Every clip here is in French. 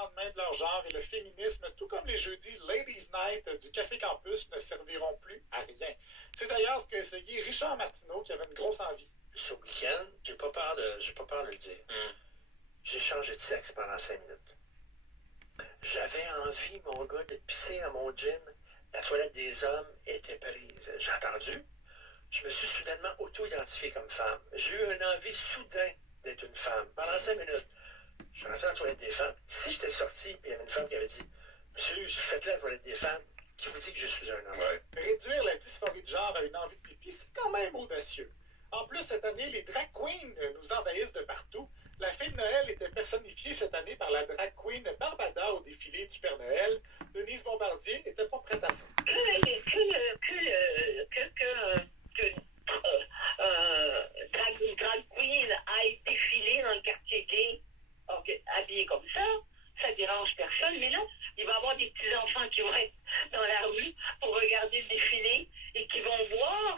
lendemain de leur genre et le féminisme, tout comme les jeudis Ladies Night du Café Campus, ne serviront plus à rien. C'est d'ailleurs ce qu'a essayé Richard Martineau, qui avait une grosse envie. Ce week-end, j'ai pas peur de le dire. J'ai changé de sexe pendant 5 minutes. J'avais envie, mon gars, de pisser à mon gym. La toilette des hommes était prise. J'ai entendu. Je me suis soudainement auto-identifié comme femme. J'ai eu une envie soudain d'être une femme. Pendant 5 minutes, je suis rentré à la toilette des femmes. Si j'étais sorti, et il y avait une femme qui avait dit « Monsieur, faites-le à la toilette des femmes. Qui vous dit que je suis un homme? » Ouais. Réduire la dysphorie de genre à une envie de pipi, c'est quand même audacieux. En plus, cette année, les drag queens nous envahissent de partout. La fée de Noël était personnifiée cette année par la drag queen Barbada au défilé du Père Noël. Denise Bombardier n'était pas prête à ça. Une drag queen aille défiler dans le quartier gay, habillée comme ça dérange personne. Mais là, il va y avoir des petits-enfants qui vont être dans la rue pour regarder le défilé et qui vont voir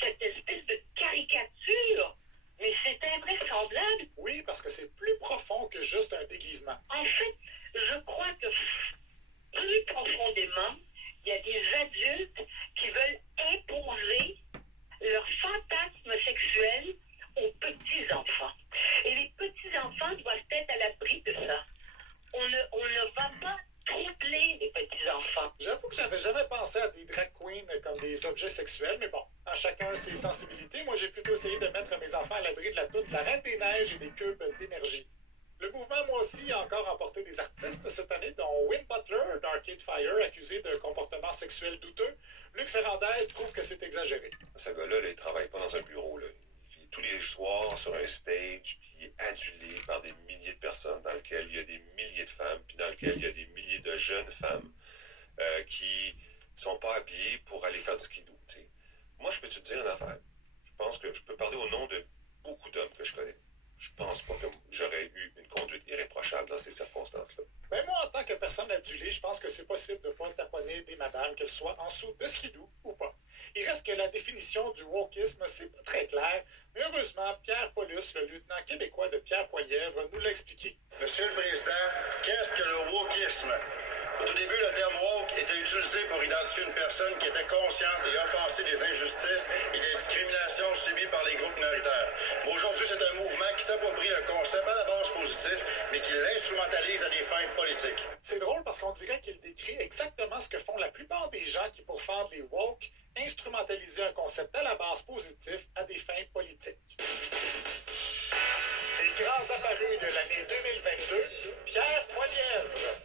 cette espèce de caricature. Mais c'est invraisemblable. Oui, parce que c'est plus profond que juste un déguisement. En fait, je crois que plus profondément, il y a des adultes qui veulent imposer leur fantasme sexuel aux petits-enfants. Et les petits-enfants doivent être à l'abri de ça. On ne va pas troubler les petits-enfants. J'avoue que j'avais jamais pensé à des drag queens comme des objets sexuels, mais bon, à chacun ses sensibilités. Moi, j'ai plutôt essayé de mettre mes enfants à l'abri de la toute la Reine des Neiges et des cubes d'énergie. Le mouvement, moi aussi, a encore emporté des artistes cette année, dont Win Butler d'Arcade Fire, accusé d'un comportement sexuel douteux. Luc Ferrandez trouve que c'est exagéré. Ce gars-là, il travaille pas dans un bureau. Là. Il est tous les soirs sur un stage, puis il est adulé par des milliers de personnes, dans lequel il y a des milliers de femmes, puis dans lequel il y a des milliers de jeunes femmes qui sont pas habillées pour aller faire du skidoo. T'sais. Moi, je peux te dire une affaire. Je pense que je peux parler au nom de beaucoup d'hommes que je connais. Je pense pas que j'aurais eu une conduite irréprochable dans ces circonstances-là. Ben moi, en tant que personne adulée, je pense que c'est possible de ne pas taponner des madames, qu'elles soient en dessous de skidoo ou pas. Il reste que la définition du wokisme, c'est pas très clair, mais heureusement, Pierre Paulus, le lieutenant québécois de Pierre Poilievre, nous l'a expliqué. Monsieur le Président, qu'est-ce que le wokisme? Au tout début, le terme woke était utilisé pour identifier une personne qui était consciente et offensée des injustices et des discriminations subies par les groupes minoritaires. Mais aujourd'hui, c'est un mouvement qui s'approprie un concept à la base positif, mais qui l'instrumentalise à des fins politiques. C'est drôle parce qu'on dirait qu'il décrit exactement ce que font la plupart des gens qui, pour faire les woke, instrumentaliser un concept à la base positif à des fins politiques. Les grands apparus de l'année 2022, Pierre Poilievre.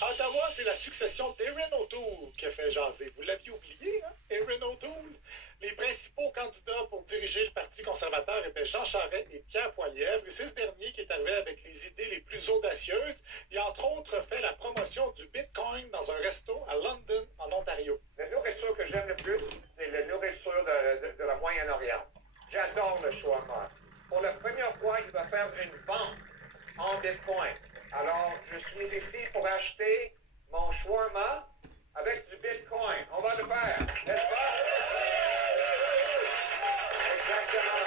À Ottawa, c'est la succession d'Erin O'Toole qui a fait jaser. Vous l'aviez oublié, hein? Erin O'Toole? Les principaux candidats pour diriger le Parti conservateur étaient Jean Charest et Pierre Poilievre. Et c'est ce dernier qui est arrivé avec les idées les plus audacieuses. Il a entre autres fait la promotion du Bitcoin dans un resto à London, en Ontario. La nourriture que j'aime le plus, c'est la nourriture de la Moyen-Orient. J'adore le shawarma. Pour la première fois, il va faire une vente en Bitcoin. Alors, je suis ici pour acheter mon shawarma avec du Bitcoin. On va le faire, n'est-ce pas? Exactement.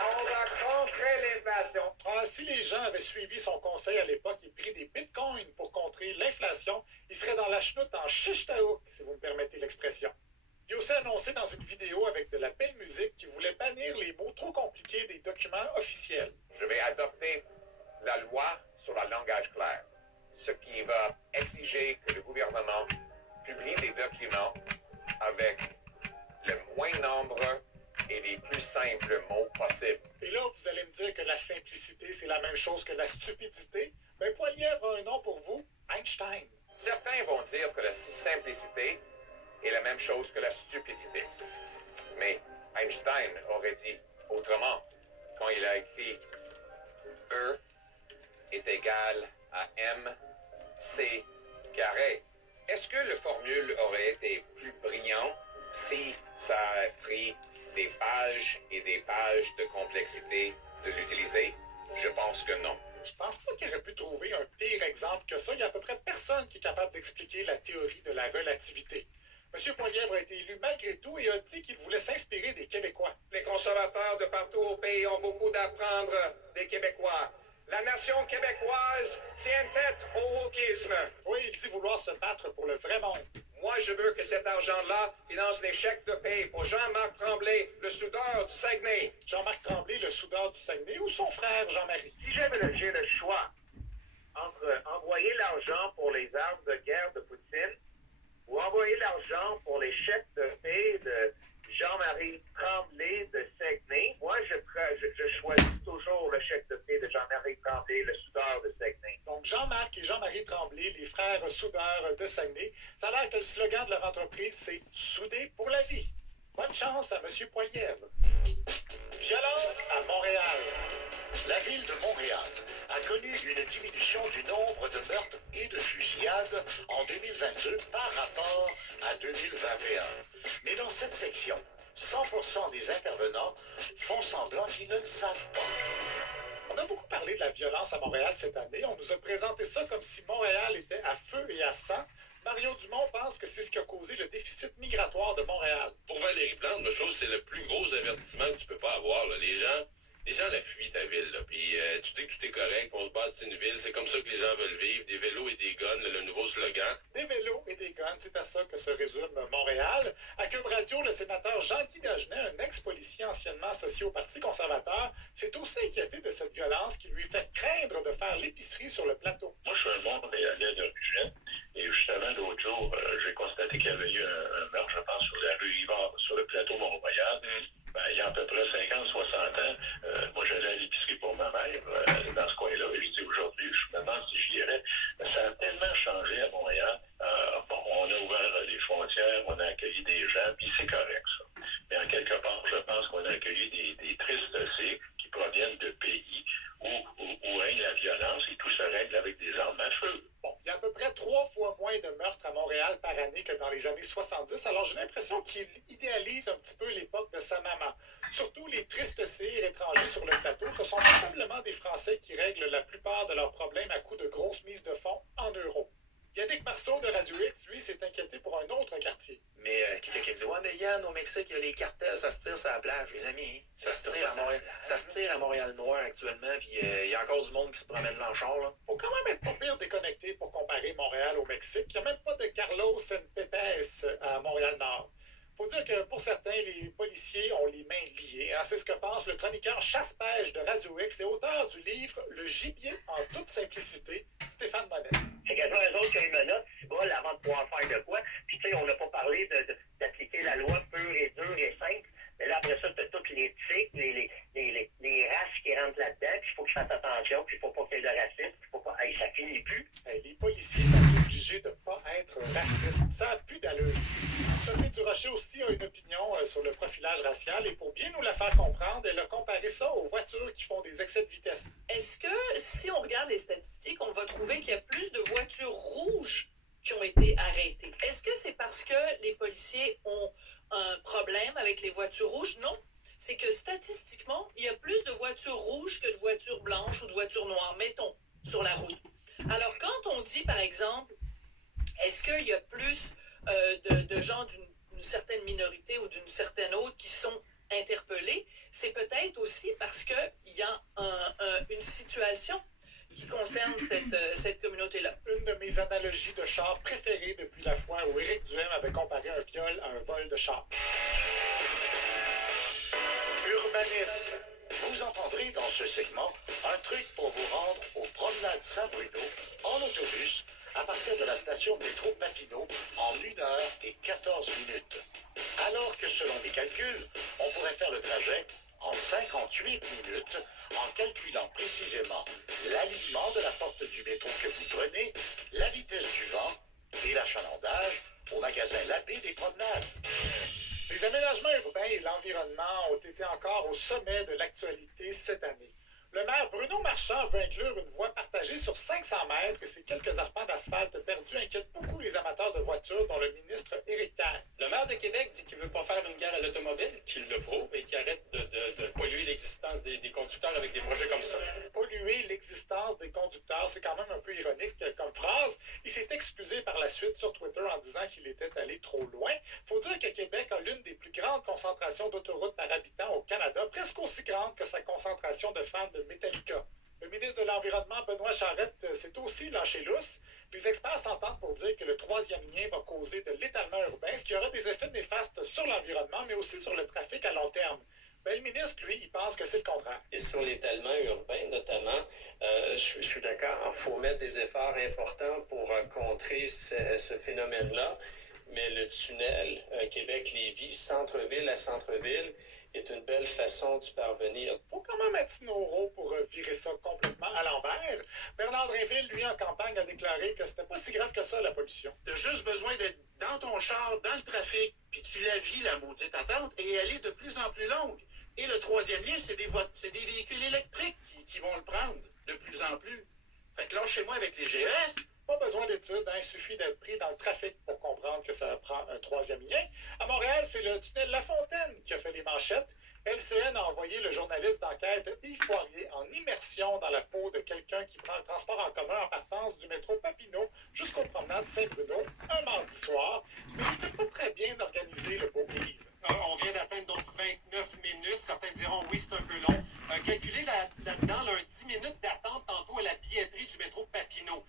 On va contrer l'inflation. Si les gens avaient suivi son conseil à l'époque et pris des bitcoins pour contrer l'inflation, ils seraient dans la chenoute en chichtaouk, si vous me permettez l'expression. Il a aussi annoncé dans une vidéo avec de la belle musique qu'il voulait bannir les mots trop compliqués des documents officiels. Je vais adopter la loi sur le langage clair, ce qui va exiger que le gouvernement publie des documents avec le moins nombre et les plus simples mots possibles. Et là, vous allez me dire que la simplicité, c'est la même chose que la stupidité. Ben, Poilievre a un nom pour vous, Einstein. Certains vont dire que la simplicité est la même chose que la stupidité. Mais Einstein aurait dit autrement quand il a écrit E est égal à MC carré. Est-ce que la formule aurait été plus brillante si ça a pris des pages et des pages de complexité de l'utiliser? Je pense que non. Je pense pas qu'il aurait pu trouver un pire exemple que ça. Il y a à peu près personne qui est capable d'expliquer la théorie de la relativité. M. Poilievre a été élu malgré tout et a dit qu'il voulait s'inspirer des Québécois. Les conservateurs de partout au pays ont beaucoup d'apprendre des Québécois. La nation québécoise tient tête au wokisme. Oui, il dit vouloir se battre pour le vrai monde. Moi, je veux que cet argent-là finance les chèques de paie pour Jean-Marc Tremblay, le soudeur du Saguenay. Jean-Marc Tremblay, le soudeur du Saguenay, ou son frère Jean-Marie? Si j'ai le choix entre envoyer l'argent pour les armes de guerre de Poutine ou envoyer l'argent pour les chèques de paie de Jean-Marie Tremblay de Saguenay, moi, je choisis toujours le chèque de paie de Jean-Marie Tremblay, le soudeur de Saguenay. Donc, Jean-Marc et Jean-Marie Tremblay, les frères soudeurs de Saguenay, ça a l'air que le slogan de leur entreprise, c'est « Soudés pour la vie ». Bonne chance à M. Poilievre. Violence à Montréal. La ville de Montréal a connu une diminution du nombre de meurtres et de fusillades en 2022 par rapport à 2021. Mais dans cette section, 100% des intervenants font semblant qu'ils ne le savent pas. On a beaucoup parlé de la violence à Montréal cette année. On nous a présenté ça comme si Montréal était à feu et à sang. Mario Dumont pense que c'est ce qui a causé le déficit migratoire de Montréal. Pour Valérie Plante, je trouve que c'est le plus gros avertissement que tu peux pas avoir. Là. Les gens la fuient ta ville. Là. Puis tu dis que tout est correct, on se bâtit une ville. C'est comme ça que les gens veulent vivre. Des vélos et des guns, le nouveau slogan. Des vélos et des guns, c'est à ça que se résume Montréal. À Cube Radio, le sénateur Jean-Guy Dagenet, un ex-policier anciennement associé au Parti conservateur, s'est aussi inquiété de cette violence qui lui fait craindre de faire l'épicerie sur le plateau. Moi, je suis un Montréalais d'origine. Et justement, l'autre jour, j'ai constaté qu'il y avait eu un meurtre, je pense, sur la rue Yvard, sur le plateau Mont-Royal. Il y a à peu près 50-60 ans, moi, j'allais à l'épicerie pour ma mère dans ce coin-là. Et je dis aujourd'hui, je me demande si j'y irais. Ça a tellement changé à Montréal. On a ouvert les frontières, on a accueilli des gens, puis c'est correct, ça. Mais en quelque part, je pense qu'on a accueilli des tristessés qui proviennent de pays où règne la violence et tout se règle avec des armes à feu. Bon, il y a à peu près 3 fois moins de meurtres à Montréal par année que dans les années 70. Alors j'ai l'impression qu'il idéalise un petit peu l'époque de sa maman. Surtout les tristes cires étrangers sur le plateau, ce sont probablement des Français qui règlent la plupart de leurs problèmes à coups de grosses mises de fonds en euros. Yannick Marceau de Radio X, lui, s'est inquiété pour un autre quartier. Mais quelqu'un qui me dit « Ouais, mais Yann, au Mexique, il y a les cartels, ça se tire sur la plage. » Les amis, ça se tire à Montréal-Nord actuellement, puis il y a encore du monde qui se promène dans le char, là. Faut quand même être pas pire déconnecté pour comparer Montréal au Mexique. Il n'y a même pas de Carlos Pepes à Montréal-Nord. Faut dire que pour certains, les policiers ont les mains liées. Hein? C'est ce que pense le chroniqueur chasse-pêche de Radio X et auteur du livre Le gibier en toute simplicité, Stéphane Bonnet. C'est quasiment eux autres qui ont les menottes, bol avant de pouvoir faire de quoi. Puis tu sais, on n'a pas parlé d'appliquer la loi pure et dure et simple. Mais là, après ça, tu as toutes les tics, les races qui rentrent là-dedans, puis il faut qu'ils fassent attention, puis il faut pas qu'il y ait de racisme, puis il faut pas... Hey, ça finit plus. Les policiers sont obligés de ne pas être racistes. Ça n'a plus d'allure. Sophie Durocher aussi a une opinion sur le profilage racial et pour bien nous la faire comprendre, elle a comparé ça aux voitures qui font des excès de vitesse. Est-ce que si on regarde les statistiques, on va trouver qu'il y a plus de voitures rouges qui ont été arrêtées? Est-ce que c'est parce que les policiers ont un problème avec les voitures rouges? Non. C'est que statistiquement, il y a plus de voitures rouges que de voitures blanches ou de voitures noires, mettons, sur la route. Alors, quand on dit, par exemple, est-ce qu'il y a plus de gens d'une certaine minorité ou d'une certaine autre qui sont interpellés, c'est peut-être aussi parce qu'il y a une situation qui concerne cette communauté-là. Une de mes analogies de char préférées depuis la fois où Éric Duhem avait comparé un viol à un vol de char. Urbanisme. Vous entendrez dans ce segment un truc pour vous rendre aux promenades Saint-Bruno en autobus à partir de la station métro Papineau en 1h14. Alors que selon mes calculs, on pourrait faire le trajet en 58 minutes en calculant précisément l'alignement de la porte du métro que vous prenez, la vitesse du vent et l'achalandage au magasin Labbé des promenades. Les aménagements urbains et l'environnement ont été encore au sommet de l'actualité cette année. Le maire Bruno Marchand veut inclure une voie partagée sur 500 mètres et ces quelques arpents d'asphalte perdus inquiètent beaucoup les amateurs de voitures, dont le ministre Éric Kerr. Le maire de Québec dit qu'il ne veut pas faire une guerre à l'automobile, qu'il le prouve et qu'il arrête de polluer l'existence des conducteurs avec des projets comme ça. Polluer nier l'existence des conducteurs. C'est quand même un peu ironique comme phrase. Il s'est excusé par la suite sur Twitter en disant qu'il était allé trop loin. Il faut dire que Québec a l'une des plus grandes concentrations d'autoroutes par habitant au Canada, presque aussi grande que sa concentration de fans de Metallica. Le ministre de l'Environnement, Benoît Charette, s'est aussi lâché lousse. Les experts s'entendent pour dire que le troisième lien va causer de l'étalement urbain, ce qui aura des effets néfastes sur l'environnement, mais aussi sur le trafic à long terme. Ben, le ministre, lui, il pense que c'est le contraire. Et sur l'étalement urbain, notamment, je suis d'accord, il faut mettre des efforts importants pour contrer ce phénomène-là. Mais le tunnel Québec-Lévis, centre-ville à centre-ville, est une belle façon d'y parvenir. Faut quand même être Tinoro pour virer ça complètement à l'envers. Bernard Drinville, lui, en campagne, a déclaré que c'était pas si grave que ça, la pollution. T'as juste besoin d'être dans ton char, dans le trafic, puis tu la vis, la maudite attente, et elle est de plus en plus longue. Et le troisième lien, c'est des véhicules électriques qui vont le prendre de plus en plus. Fait que lâchez-moi avec les GES. Pas besoin d'études, il suffit d'être pris dans le trafic pour comprendre que ça prend un troisième lien. À Montréal, c'est le tunnel La Fontaine qui a fait les manchettes. LCN a envoyé le journaliste d'enquête Yves Poirier en immersion dans la peau de quelqu'un qui prend le transport en commun en partance du métro Papineau jusqu'aux promenades Saint-Bruno un mardi soir. Mais il n'était pas très bien organisé, le beau Yves. On vient d'atteindre donc 29 minutes. Certains diront oui, c'est un peu long. Calculez là-dedans là, 10 minutes d'attente tantôt à la billetterie du métro Papineau.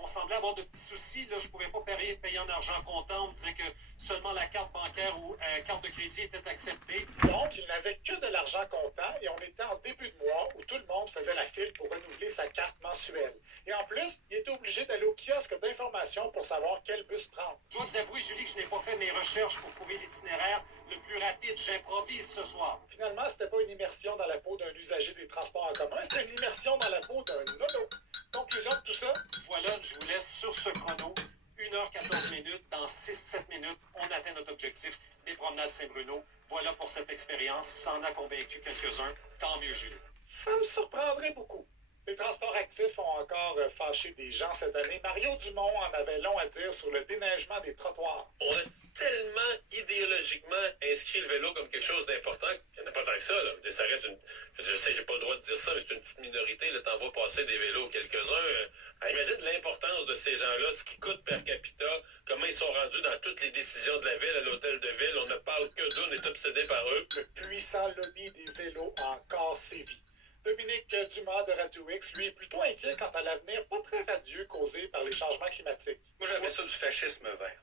On semblait avoir de petits soucis. Là, je ne pouvais pas payer en argent comptant. On me disait que seulement la carte bancaire ou carte de crédit était acceptée. Donc, il n'avait que de l'argent comptant et on était en début de mois où tout le monde faisait la file pour renouveler sa carte mensuelle. Et en plus, il était obligé d'aller au kiosque d'information pour savoir quel bus prendre. Je dois vous avouer, Julie, que je n'ai pas fait mes recherches pour trouver l'itinéraire le plus rapide. J'improvise ce soir. Finalement, c'était pas une immersion dans la peau d'un usager des transports en commun, c'était une immersion dans la peau d'un nono. Conclusion de tout ça? Voilà, je vous laisse sur ce chrono. 1h14 minutes. Dans 6-7 minutes, on atteint notre objectif des promenades Saint-Bruno. Voilà pour cette expérience. Ça en a convaincu quelques-uns. Tant mieux, Julie. Ça me surprendrait beaucoup. Les transports actifs ont encore fâché des gens cette année. Mario Dumont en avait long à dire sur le déneigement des trottoirs. On a tellement idéologiquement inscrit le vélo comme quelque chose d'important qu'il n'y en a pas tant que ça. Là. Ça reste une... Je sais, j'ai pas le droit de dire ça, mais c'est une petite minorité. Là, t'en vois passer des vélos quelques-uns. Imagine l'importance de ces gens-là, ce qui coûte per capita, comment ils sont rendus dans toutes les décisions de la ville, à l'hôtel de ville. On ne parle que d'eux, on est obsédé par eux. Le puissant lobby des vélos a encore sévi. Dominique Dumas de Radio X, lui, est plutôt inquiet quant à l'avenir pas très radieux causé par les changements climatiques. Moi, j'appelle ça du fascisme vert.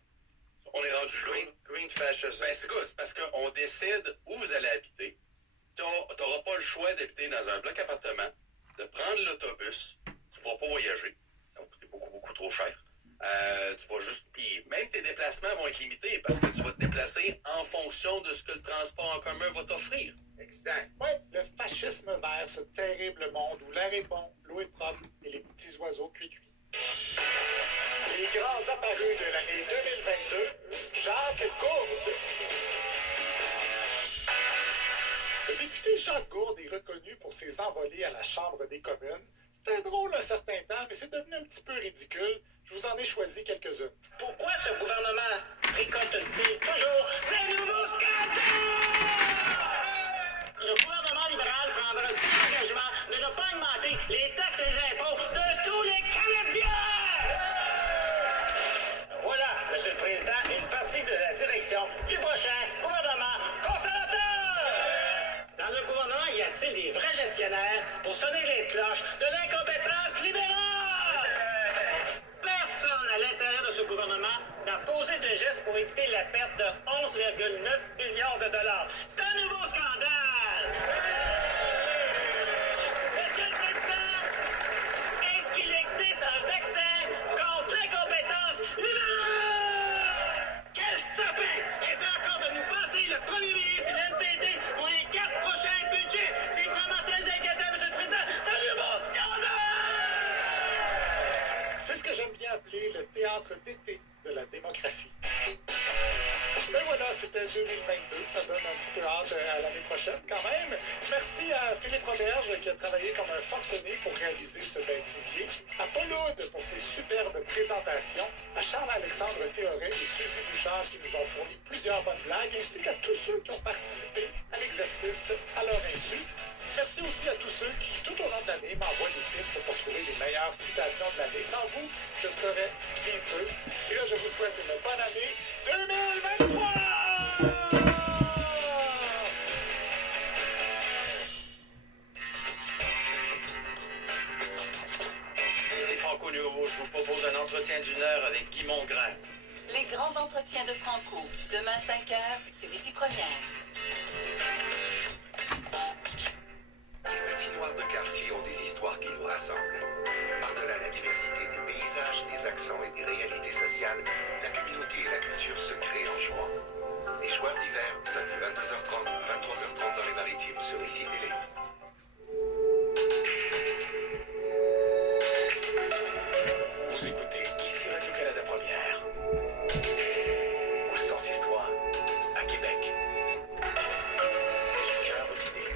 On est rendu là. Green fascism. Ben, c'est quoi? C'est parce qu'on décide où vous allez habiter. Tu n'auras pas le choix d'habiter dans un bloc appartement, de prendre l'autobus. Tu ne pourras pas voyager. Ça va coûter beaucoup, beaucoup trop cher. Tu vas juste... Puis même tes déplacements vont être limités parce que tu vas te déplacer en fonction de ce que le transport en commun va t'offrir. Exact. Oui, le fascisme vert, ce terrible monde où l'air est bon, l'eau est propre et les petits oiseaux cuits-cuits. Les grands apparus de l'année 2022, Jacques Gourde. Le député Jacques Gourde est reconnu pour ses envolées à la Chambre des communes. C'était drôle un certain temps, mais c'est devenu un petit peu ridicule. Je vous en ai choisi quelques-unes. Pourquoi ce gouvernement récolte-t-il toujours des nouveaux scandales? Le gouvernement libéral prendra l'engagement de ne pas augmenter les taxes et les impôts de tous les Canadiens! Voilà, Monsieur le Président, une partie de la direction du prochain gouvernement conservateur! Dans le gouvernement, y a-t-il des vrais gestionnaires pour sonner les cloches de l'incompétence libérale? Personne à l'intérieur de ce gouvernement n'a posé de gestes pour éviter la perte de 11,9 milliards de dollars. C'est un nouveau scandale! Monsieur le Président, est-ce qu'il existe un vaccin contre l'incompétence libérale? Quel sapin! Essaie encore de nous passer le premier ministre et l'NPD pour les 4 prochains budgets! C'est vraiment très inquiétant, Monsieur le Président! C'est un nouveau scandale! C'est ce que j'aime bien appeler le théâtre d'été de la démocratie. Ben voilà, c'était 2022, ça donne un petit peu hâte à l'année prochaine quand même. Merci à Philippe Roberge qui a travaillé comme un forcené pour réaliser ce bêtisier, à Paul Aude pour ses superbes présentations, à Charles-Alexandre Théoret et Suzy Bouchard qui nous ont fourni plusieurs bonnes blagues, ainsi qu'à tous ceux qui ont participé à l'exercice à leur insu. Merci aussi à tous ceux qui, tout au long de l'année, m'envoient des pistes pour trouver les meilleures citations de l'année. Sans vous, je serais bien peu. Et là, je vous souhaite une bonne année 2023! C'est Franco Nouveau, je vous propose un entretien d'1 heure avec Guy Mongrain. Les grands entretiens de Franco. Demain 5h, c'est Lucie Première. Les patinoires de quartier ont des histoires qui nous rassemblent. Par-delà la diversité des paysages, des accents et des réalités sociales, la communauté et la culture se créent en jouant. Les joueurs d'hiver, samedi 22h30, 23h30 dans les Maritimes sur ICI Télé. Vous écoutez ici Radio-Canada Première. Au 106.3 à Québec. Du cœur aux idées.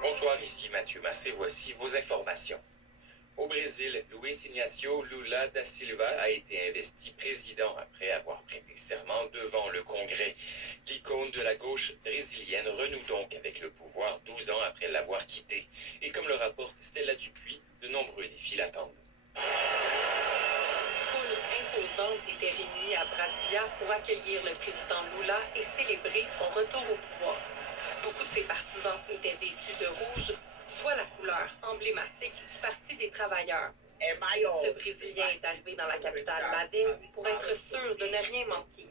Bonsoir, ici Mathieu Massé, voici vos informations. Au Brésil, Luiz Inácio Lula da Silva a été investi président après avoir prêté serment devant le Congrès. L'icône de la gauche brésilienne renoue donc avec le pouvoir 12 ans après l'avoir quitté. Et comme le rapporte Stella Dupuis, de nombreux défis l'attendent. Foule imposante était réunie à Brasilia pour accueillir le président Lula et célébrer son retour au pouvoir. Beaucoup de ses partisans étaient vêtus de rouge, soit la couleur emblématique du Parti des travailleurs. Ce Brésilien est arrivé dans la capitale Madrid pour être sûr de ne rien manquer.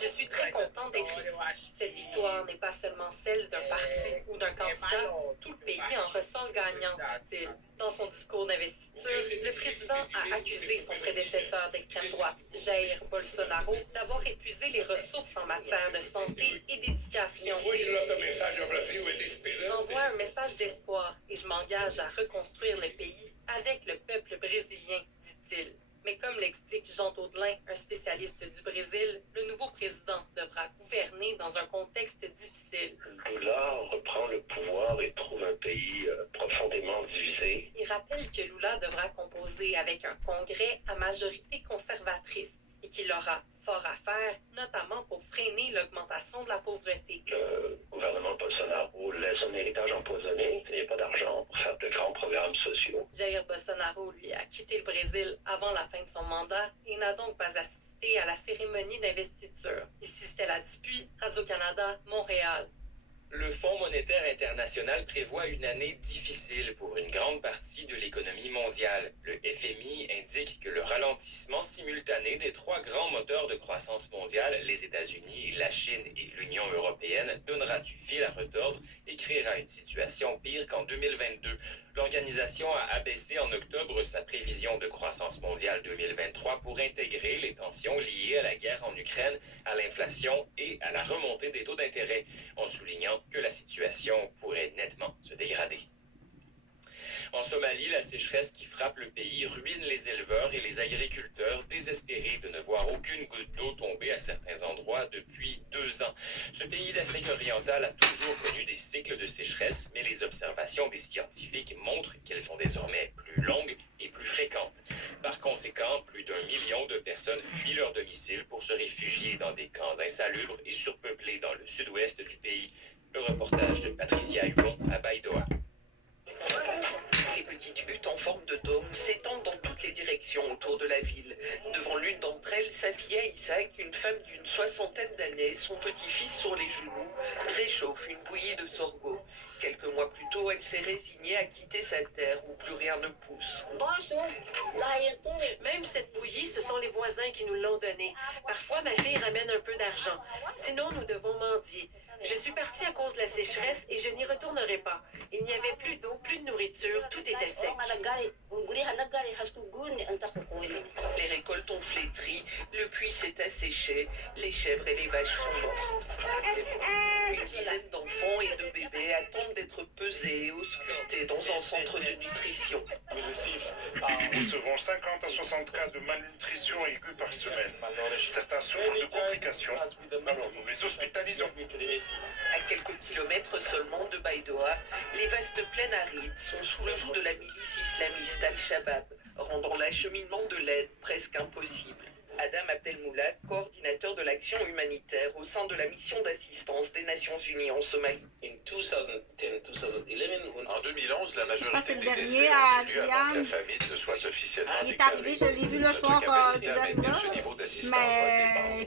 Je suis très content d'être ici. Cette victoire n'est pas seulement celle d'un parti ou d'un candidat, tout le pays en ressort gagnant, dit-il. Dans son discours d'investiture, le président a accusé son prédécesseur d'extrême droite, Jair Bolsonaro, d'avoir épuisé les ressources en matière de santé et d'éducation. J'envoie un message d'espoir et je m'engage à reconstruire le pays avec le peuple brésilien, dit-il. Mais comme l'explique Jean Daudelin, un spécialiste du Brésil, le nouveau président devra gouverner dans un contexte difficile. Lula reprend le pouvoir et trouve un pays profondément divisé. Il rappelle que Lula devra composer avec un congrès à majorité conservatrice et qu'il aura fort à faire, notamment pour freiner l'augmentation de la pauvreté. Le gouvernement Bolsonaro laisse un héritage empoisonné. Il n'y a pas d'argent pour faire de grands programmes sociaux. Jair Bolsonaro, lui, a quitté le Brésil avant la fin de son mandat et n'a donc pas assisté à la cérémonie d'investiture. Ici Stella Dupuis, Radio-Canada, Montréal. Le Fonds monétaire international prévoit une année difficile pour une grande partie de l'économie mondiale. Le FMI indique que le ralentissement simultané des trois grands moteurs de croissance mondiale, les États-Unis, la Chine et l'Union européenne, donnera du fil à retordre et créera une situation pire qu'en 2022. L'organisation a abaissé en octobre sa prévision de croissance mondiale 2023 pour intégrer les tensions liées à la guerre en Ukraine, à l'inflation et à la remontée des taux d'intérêt, en soulignant que la situation pourrait nettement se dégrader. En Somalie, la sécheresse qui frappe le pays ruine les éleveurs et les agriculteurs désespérés de ne voir aucune goutte d'eau tomber à certains endroits depuis 2 ans. Ce pays d'Afrique orientale a toujours connu des cycles de sécheresse, mais les observations des scientifiques montrent qu'elles sont désormais plus longues et plus fréquentes. Par conséquent, plus d'1 million de personnes fuient leur domicile pour se réfugier dans des camps insalubres et surpeuplés dans le sud-ouest du pays. Le reportage de Patricia Hugon à Baïdoa. Les petites huttes en forme de dôme s'étendent dans toutes les directions autour de la ville. Devant l'une d'entre elles, Safia Isaac, une femme d'une 60aine d'années, son petit-fils sur les genoux, réchauffe une bouillie de sorgho. Quelques mois plus tôt, elle s'est résignée à quitter sa terre où plus rien ne pousse. Même cette bouillie, ce sont les voisins qui nous l'ont donnée. Parfois, ma fille ramène un peu d'argent. Sinon, nous devons mendier. Je suis partie à cause de la sécheresse et je n'y retournerai pas. Il n'y avait plus d'eau, plus de nourriture, tout était sec. Les récoltes ont flétri, le puits s'est asséché, les chèvres et les vaches sont mortes. Une dizaine d'enfants et de bébés attendent d'être pesés et auscultés dans un centre de nutrition. Nous recevons 50 à 60 cas de malnutrition aiguë par semaine. Certains souffrent de complications, alors nous les hospitalisons. À quelques kilomètres seulement de Baïdoa, les vastes plaines arides sont sous le joug de la milice islamiste Al-Shabaab. rendant l'acheminement de l'aide presque impossible. Adam Abdelmoulak, coordinateur de l'action humanitaire au sein de la mission d'assistance des Nations Unies en Somalie. En 2011, la Je pense que majorité c'est le des dernier décès à ont eu lieu avant que Diane. la famine ne soit officiellement Il est déclarée. arrivé, je l'ai vu le Notre soir capacité du à maintenir dernier. ce niveau d'assistance Mais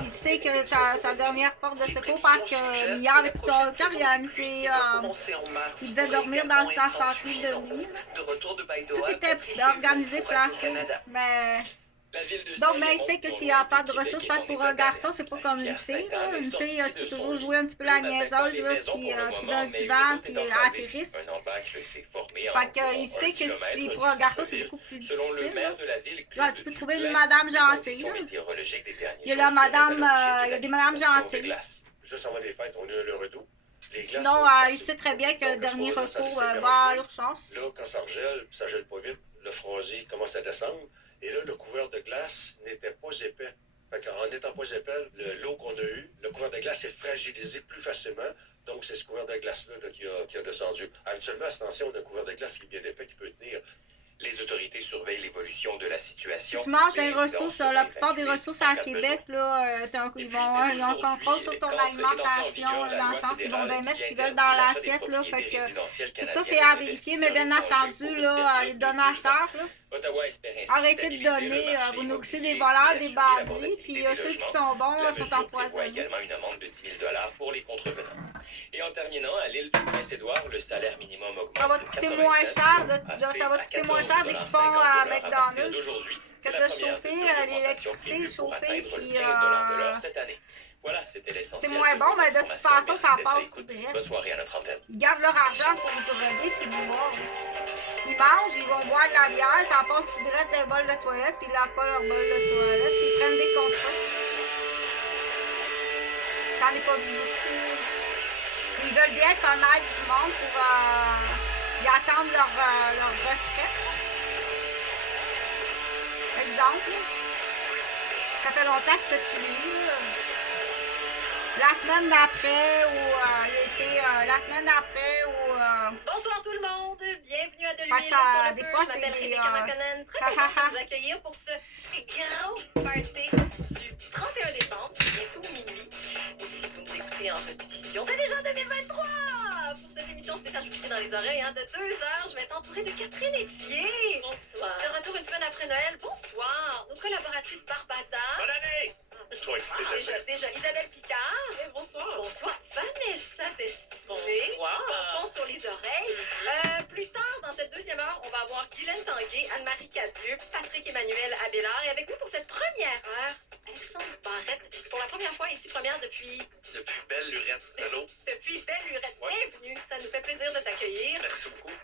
il sait que sa dernière porte de secours parce que Mia avait tout organisé. Il devait dormir dans le safari de nuit. Tout était organisé, placé. Mais. Donc, mais il sait que s'il n'y a pas de ressources, parce que pour un garçon, c'est pas comme une fille. Là. Une fille, tu peux toujours jouer un petit peu la niaiseuse, là, puis trouver un divan, puis atterrisse. Fait qu'il sait que si pour un garçon, c'est beaucoup plus difficile. Là, tu peux trouver une madame gentille. Là. Il y a la madame, il y a des madames gentilles. Juste avant les fêtes, on a le redout. Sinon, il sait très bien que le dernier recours va à l'urgence. Là, quand ça regèle, ça gèle pas vite, le froisi commence à descendre. Et là, le couvert de glace n'était pas épais. Fait qu'en n'étant pas épais, l'eau qu'on a eue, le couvert de glace est fragilisé plus facilement. Donc, c'est ce couvert de glace-là qui a descendu. Habituellement, à cette tension, on a un couvert de glace qui est bien épais, qui peut tenir. Les autorités surveillent l'évolution de la situation. Si tu manges des ressources, la plupart des ressources à Québec, là, ils ont un contrôle sur ton alimentation, dans le sens qu'ils vont bien mettre ce qu'ils veulent dans l'assiette. Là, fait que tout ça, c'est à vérifier, mais bien entendu, là, les donateurs, là, arrêtez de donner, vous nourrissez des voleurs, des bandits, puis ceux qui sont bons là, sont empoisonnés. Également une amende de 10 000 $ pour les contrevenants. Et en terminant, à l'île du Prince-Édouard, le salaire minimum augmente. Ça va te coûter moins cher, des coupons à McDonald's que de chauffer l'électricité, chauffer, puis voilà, c'était l'essentiel. c'est moins bon, mais de toute façon, ça passe tout direct. Bonne soirée à notre antenne. Ils gardent leur argent pour les ouvriers, puis boire. Ils mangent, ils vont boire de la bière, ça passe tout direct des bols de toilette, puis ils lavent pas leur bol de toilette, puis ils prennent des contrats. J'en ai pas vu beaucoup. Ils veulent bien connaître du monde pour y attendre leur retraite. Exemple, ça fait longtemps que c'était plus lui. La semaine d'après, la semaine d'après, Bonsoir tout le monde, bienvenue à De Fait l'huile que sur ça, le des feu. fois, Je c'est m'appelle des, Rebecca McConnell, très contente de vous accueillir pour ce grand party du 31 décembre, c'est bientôt minuit. Ou si vous nous écoutez en rediffusion, c'est déjà 2023! Pour cette émission spéciale, je vous crie dans les oreilles, de 2 heures, je vais être entourée de Catherine Etier. Bonsoir. De retour une semaine après Noël, bonsoir. Nos collaboratrices Barbata. Bonne année! Je suis trop excitée. Déjà, Isabelle Picard. Oui, bonsoir. Bonsoir. Vanessa Destinée. Bonsoir. Pompon sur les oreilles. Plus tard, dans cette deuxième heure, on va avoir Guylaine Tanguay, Anne-Marie Cadieux, Patrick Emmanuel Abélard. Et avec nous pour cette première heure, Alexandre Barrette. Pour la première fois ici, première depuis Belle Lurette. Allô? Depuis Belle Lurette. Bienvenue. Ça nous fait plaisir de t'accueillir. Merci beaucoup.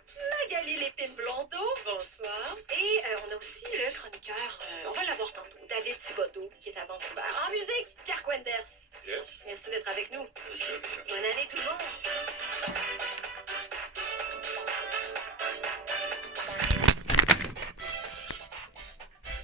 Magali Lépine-Blondeau. Bonsoir. Et on a aussi le chroniqueur, on va l'avoir tantôt, David Thibodeau, qui est à Vancouver. En musique, Pierre Quenders. Yes. Merci d'être avec nous. Bonne année tout le monde.